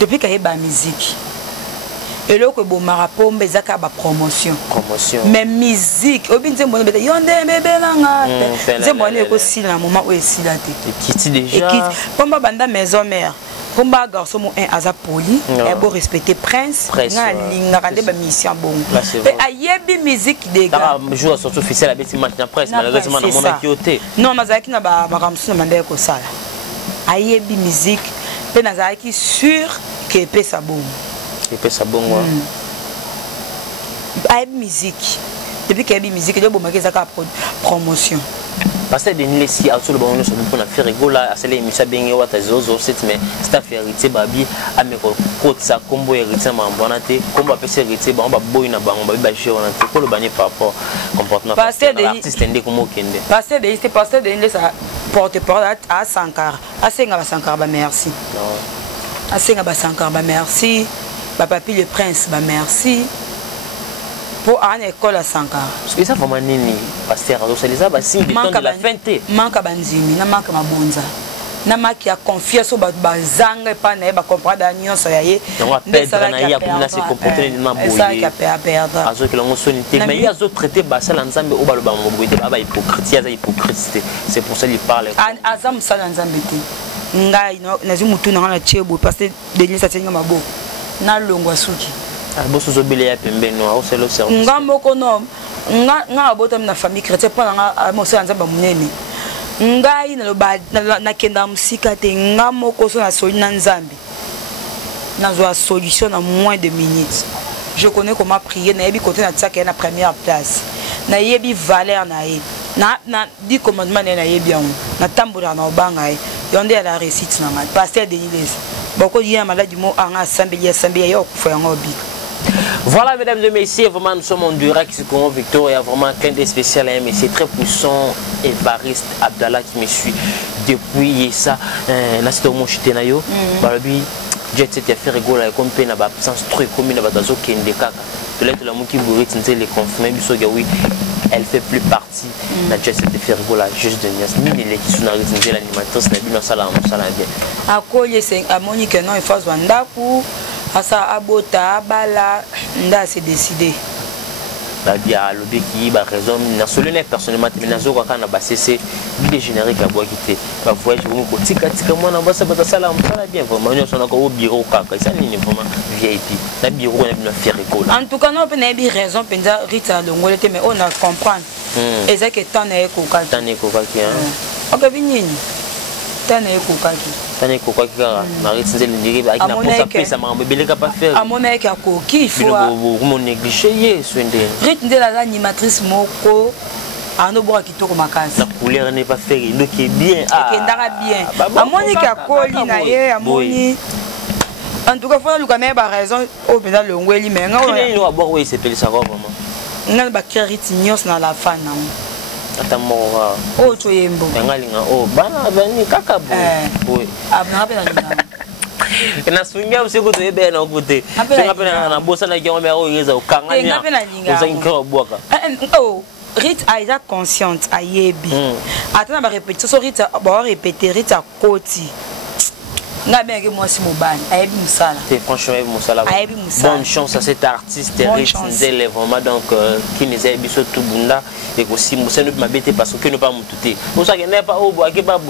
depuis qu'il y a ba musique et là que bon marapombe ezaka ba promotion mais musique obinze mbona beta yonde bébé langa zembona ko sila na moment où esila te kiti déjà pomba banda maison mère pomba garçon mo un aza poli et bon respecter prince na linga kande ba mission bon et ayebi musique des gars jour surtout officiel la bêtise maintenant presse malheureusement na moment qui oté non mazaki na ba makamsu na mande ko sala ayebi musique pe nazaki sûr que pe ça bon et puis ça bon musique depuis qu'il y a musique il y a beaucoup de promotion parce que les si à tout le monde nous pour faire rigola à celle émission bien ou à zozo c'est mais c'est affaire hérité babi à mes côtes ça combo hérité mambonate combo après c'est hérité ba boy na bango ba baché on a ko le bani par rapport comportement artiste ndé comme kende parce que c'est parce que ça porte parole à Sankara à Senga Sankara ba merci à Senga ba Sankara ba merci papi le prince, merci. Pour une école à Sankara. Parce que ça vraiment nini pasteur c'est les abas signe de temps de la fin té. Manque banzimi, na manque mabonza. Na manque ya confiance au bazanga pa na ba comprendre d'anion so yaye. Donc perdre na ya comme là se comporter na boye. Ça qui a perdre. Azo que l'on sonité mais il y a d'autres traités basal ensemble au baloba moboité ba hypocrisie za hypocrisie. C'est pour ça il parle. Azam sala ensemble té. Ngai na zi mutu na chebo parce que Denis sa tsenga mabo. Na longwa suki. Boso zobele ya pembe no c'est le service. Ngamoko no nga bota na famille chrétienne pa nga mo se nzamba munene. Ngai na kenda musika te ngamoko so na soli na nzambe. Na zo solution en moins de minutes. Je connais comment prier na yebi côté na tsaka na première place. Na yebi valeur na ye. Na di commandement na yebi yango. Na tambola na obanga ye. Yonde la réussite na ngai. Pasteur Denis. Boko dia maladi mo anga assembly yo kufa yango bika. Voilà, mesdames et messieurs, vraiment nous sommes en direct sur Congo Victoria, vraiment qu'un des spécial, mais c'est très puissant, Évariste Abdallah qui me suit depuis ça. Là, c'est au mon chitenayo. Balabi, j'ai été fait rigoler comme peine à l'absence trop commune à Badazo qui est une des caca. De l'être la mouki bourrit, les confirmés, oui, elle fait plus partie. La j'ai été fait rigoler juste de Nias. Mine les qui sont arrêtés l'animatrice, n'a bien ça là bien. À quoi il est à Monique, non, il faut Wandaku. Asa abota bala nda se décider la bia lobi qui ba raison na solene personnellement mais nazo kwa na basese bi générique à bois quitter ba voyage ko tika moi na basa bata sala msala bien vraiment nous sommes au bureau kaka ça ni vraiment VIP na bureau na bien faire école en tout cas non peut na bi raison penza Rita Longole te mais on a comprendre et ça que tant na ko ka qui hein OK binini tant na ko ka Tane ko kwa kika Marie Tinzel ndiri avec na posa pesa mambo beleka pas faire à mon mec à ko qui faut mon négliger swende Rita la animatrice moko ano boa kitoko makasi la couleur n'est pas faire donc est bien kendara bien à moni ka koli na ye à moni en tout cas faut le quand ba raison au pédal le ngweli mais nga on va boire oui c'est peli ça vraiment nga ba Rita nyos na la fan na atamora oh to yembo ngalinga oh bana bani kaka boy abna pe na linga na swinga usiku to ebe na kote singa pe na bosa na kiombe o yeza ukanganya uza nkro boka oh Rita a consciente a yebi atana ba répéter so Rita ba répéter Rita koti nga bien que moi si mobane ayebi musala c'est franchement musala bonne chance à cet artiste Rita Nzele vraiment donc qui nous a biso tout bunda et aussi musa ne m'abete parce que ne pas mututé on ça n'est pas au bois qui pas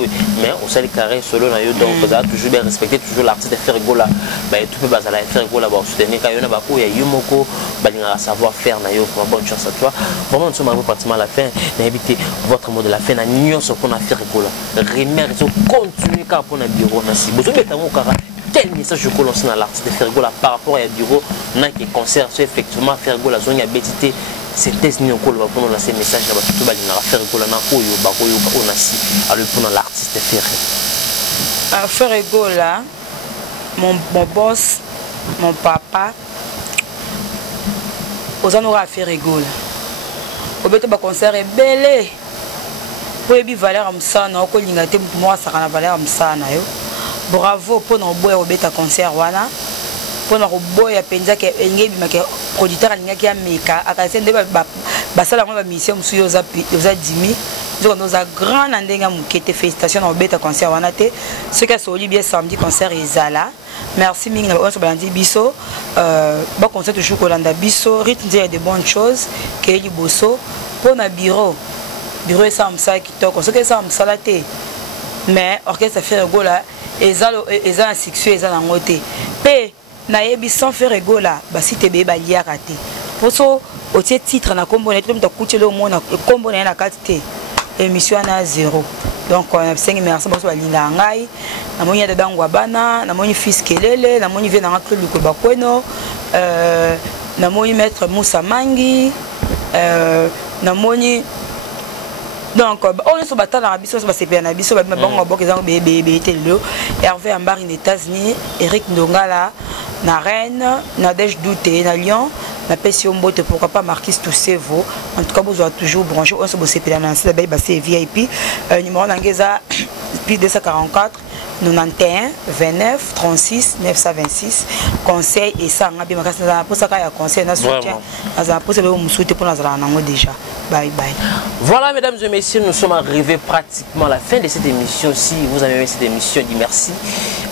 mais on sait carré solo na yo donc ça toujours bien respecter toujours l'artiste faire gola bah tout peut bazala faire gola ba soutenir quand yona ba ko ya yumoko ba linga savoir faire na yo bonne chance à toi vraiment nous sommes arrivés pratiquement à la fin n'inviter votre mot de la fin na nyonso qu'on a faire gola remercier continuer car pour na bureau na si quel message que l'on a dans l'artiste de Fergola par rapport à Duro, n'a qui concert effectivement Fergola zone à Bétité, c'est test ni encore va prendre ces messages là tout bali na Fergola na oyo ba oyo on a si à le prendre l'artiste Ferre. Fergola mon boss, mon papa aux en aura Fergola. Au beto ba concert est belé. Pour ebi valeur am sana ko linga te moi ça na valeur am sana yo. Bravo pour nos boys au bêta concert wana pour nos boys à penza que engé bimake producteur alinga ki ameka akasende ba sala ngwa mission musuyo za 10,000 donc nous a grand ndenga mukete félicitations au bêta concert wana te ce que soli bien samedi concert ezala merci mingi na on bandi biso ba concert toujours kolanda biso rythme dire de bonnes choses que liboso pour na bureau ça amsa kitoko ce que ça amsala te mais orchestre Fergola eza na succès eza na ngote pe na yebi sans Fergola ba site be ba liaka te poso o tie titre na kombo na tout ta kuchelo mona kombo na na kati te émission na 0 donc on a 5 merci boso ba linga ngai na moni ya dangwa bana na moni fils kelele na moni vena ngaklo luko ba kweno na moni maître Moussa Mangi na moni donc on est sur bataille dans biso sur CP na biso ba bango boka ezango bébé telo Hervé Ambar aux États-Unis Eric Ndongala na Rennes Nadège Douté na Lyon na Pession Mbote pourquoi pas Marquis Toussevo en tout cas vous avez toujours branché on se CP na c'est VIP numéro d'angeza puis 244 91 29 36 926 conseil et ça on a bien pour ça qu'il y a conseil na soutien pour ça le musuti pour nazala nango déjà. Bye bye. Voilà mesdames et messieurs, nous sommes arrivés pratiquement à la fin de cette émission. Si vous avez aimé cette émission, dis merci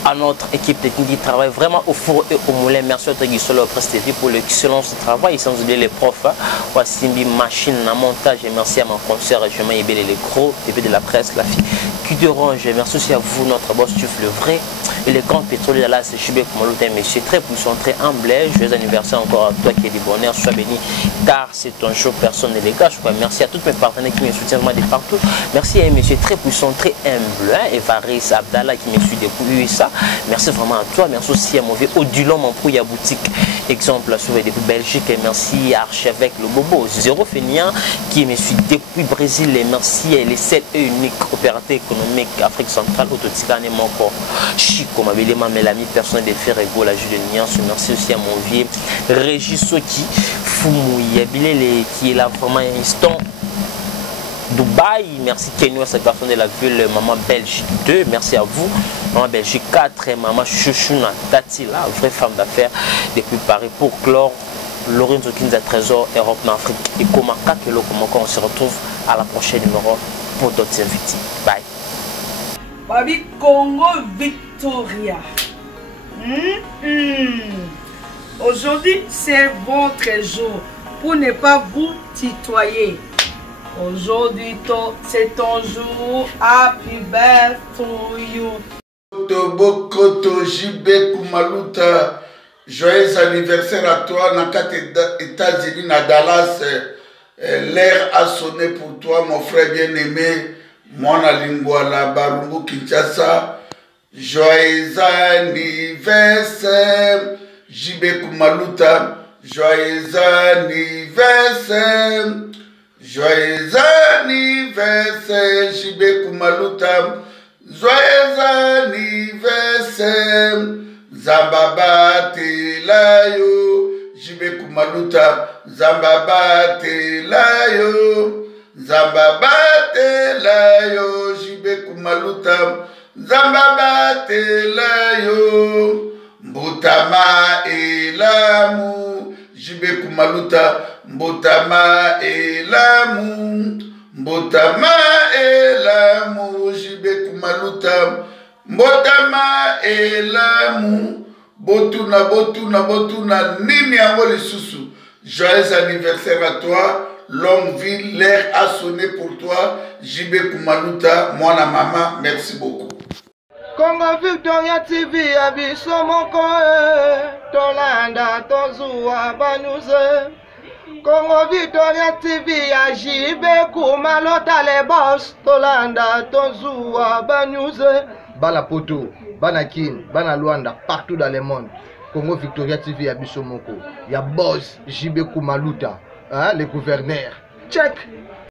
à notre équipe technique qui travaille vraiment au four et au moulin. Merci à Guissolo Presse TV pour l'excellence du travail. Sans oublier les profs, Wassimbi Machine à montage. Et merci à mon concert, je m'appelle les gros TV de la presse, la fille qui dérange. Merci aussi à vous, notre boss Tuf le vrai. Et les grands pétroliers là, c'est Chibé Kumaluta, monsieur très puissant, très humble. Joyeux anniversaire encore à toi qui est du bonheur. Sois béni, car c'est ton show, personne ne les gâche. Merci à tous mes partenaires qui me soutiennent de partout. Merci à un monsieur très puissant, très humble, Evaris Abdallah qui me suit depuis USA. Merci vraiment à toi. Merci aussi à Mauvais Odulon, mon Pouya boutique. Exemple, sauvé depuis Belgique. Et merci à Archevêque le Bobo, Zéro Fénien qui me suit depuis Brésil. Et merci à les 7 et uniques opérateurs économiques Afrique centrale, Autoticane et Moko. Chico, ma belle Mélanie, personnel de Ferrego, la Jules de Niance. Merci aussi à mon vieux Régis Soki, Foumou Yabilele qui est là vraiment un instant. Dubaï, merci Kenyo, cette personne de la ville, maman Belgique 2, merci à vous, maman Belgique 4 et maman Chouchouna Tati, la vraie femme d'affaires depuis Paris pour clore Lorenzo Kinza Trésor, Europe Afrique et Komaka Kelo Komaka. On se retrouve à la prochaine numéro pour d'autres invités. Bye. Babi Congo Victoria. Aujourd'hui, c'est votre jour pour ne pas vous tutoyer. Aujourd'hui, c'est ton jour. Happy birthday to you. Tobokoto JB Kumaluta. Joyeux anniversaire à toi. Dans les États-Unis, à Dallas. L'air a sonné pour toi, mon frère bien-aimé. Mwana Lingwala, Barumbu Kinshasa. Joyeux anniversaire, JB Kumaluta. Joyeux anniversaire. Joyeux anniversaire, JB Kumaluta. Joyeux anniversaire, Zambaba Telayo, JB Kumaluta. Zambaba Telayo, Zambaba Telayo, JB Kumaluta. Zambaba Telayo, Mbutama Elamu, JB Kumaluta. Mbotama elamu, Mbotama elamu, JB Kumaluta. Mbotama elamu, botuna, botuna, botuna, nini yango lisusu. Joyeux anniversaire à toi, longue vie, l'air a sonné pour toi, JB Kumaluta, moi la maman, merci beaucoup. Congo Victoria TV, abiso moko, tolanda, tozuwa, banuze. Congo Victoria TV ya JB Kumaluta les boss tolanda tozuwa banyuze bala poto bana kin bana Luanda partout dans le monde. Congo Victoria TV ya biso moko ya boss JB Kumaluta, hein, le gouverneur check.